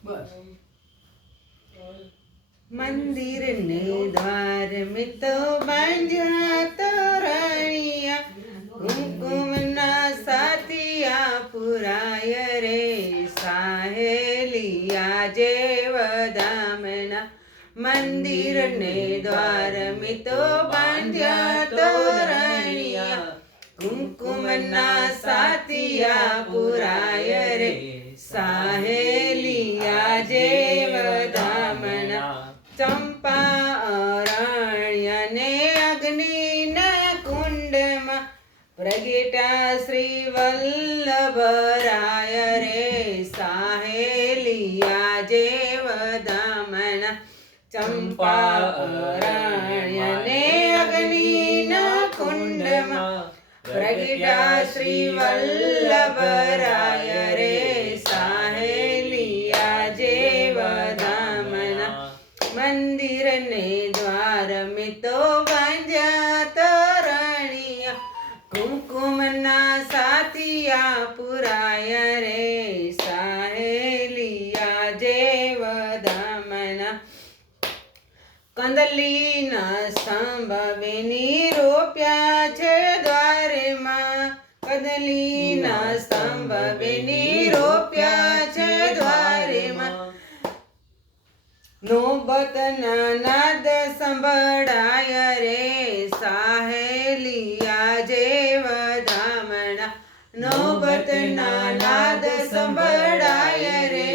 બસ મંદિર ને દ્વાર में तो બાંધ્યા તોરણિયા કુમકુમના સાથિયા પુરાય રે સાહેલિયા જેવ ધામના મંદિર ને દ્વાર में तो બાંધ્યા તોરણિયા કુમકુમના સાથિયા પુરાય રે સાહેલિયા જેવ ધામના ચંપા અરણ્ય ને અગ્નિના કુંડમાં પ્રગટા શ્રી વલ્લભરાય રે સાહેલિયા જેવ ધામના ચંપા અરણ્ય ને અગ્નિના કુંડમાં પ્રગટા શ્રી વલ્લભરાય રે સાહેલિયા જેવ ધામના મંદિર ને દ્વાર में तो બાંધ્યા તોરણિયા કુમકુમના સાથિયા પુરાય રે સાહેલિયા જેવ ધામના કંદલીના સ્તંભ રોપ્યા છે દ્વારમાં કંદલીના સ્તંભ રોપ્યા છે દ્વારમાં નોબતના નાદ સંભળાય રે સાહેલિયા જેવ ધામના નોબતના નાદ સંભળાય રે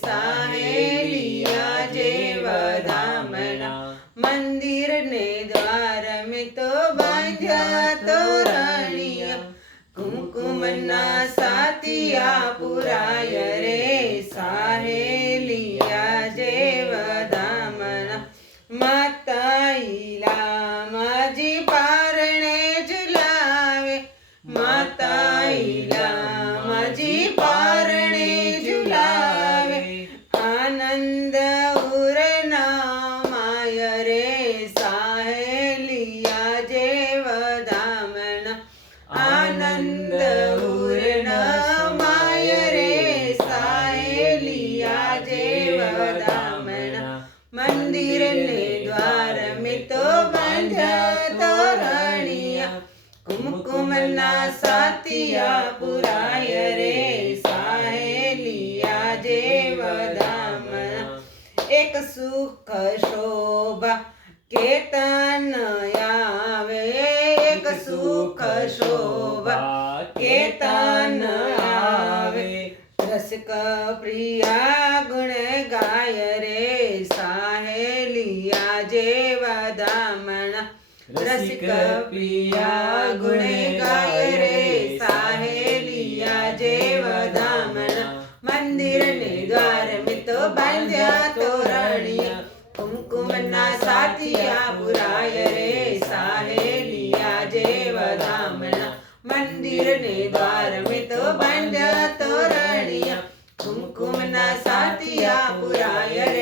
સાહેલિયા જેવ ધામના મંદિર ને દ્વાર में तो બાંધ્યા તોરણિયા કુમકુમના સાથિયા પુરાય રે સાહેલિયા જેવ ધામના માતા ઈલામાજી પારણે ઝુલાવે માતા ઈલામાજી પારણે ઝુલાવે આનંદ ઉરના માય રે સાહેલિયા જેવ ધામના આનંદ ઉરના માય રે સાહેલિયા જેવ ધામના મંદિર ને દ્વાર में तो બાંધ્યા તોરણિયા કુમકુમના સાથિયા પુરાય રે સાહેલિયા જેવ ધામના એક સુખ શોભા કેતન આવે એક સુખ શોભા કેતન આવે રસિક પ્રિયા ગુણ ગાય રે સાહેલિયા જેવ ધામના રસિક પ્રિયા ગુણ ગાય રે સાહેલિયા જેવ ધામના મંદિર ને દ્વાર में तो બાંધ્યા તોરણિયા કુમકુમના સાથિયા પુરાય રે સાહેલિયા જેવ ધામના મંદિર ને દ્વાર में तो બાંધ્યા તોરણિયા કુમકુમના સાથિયા પુરાય રે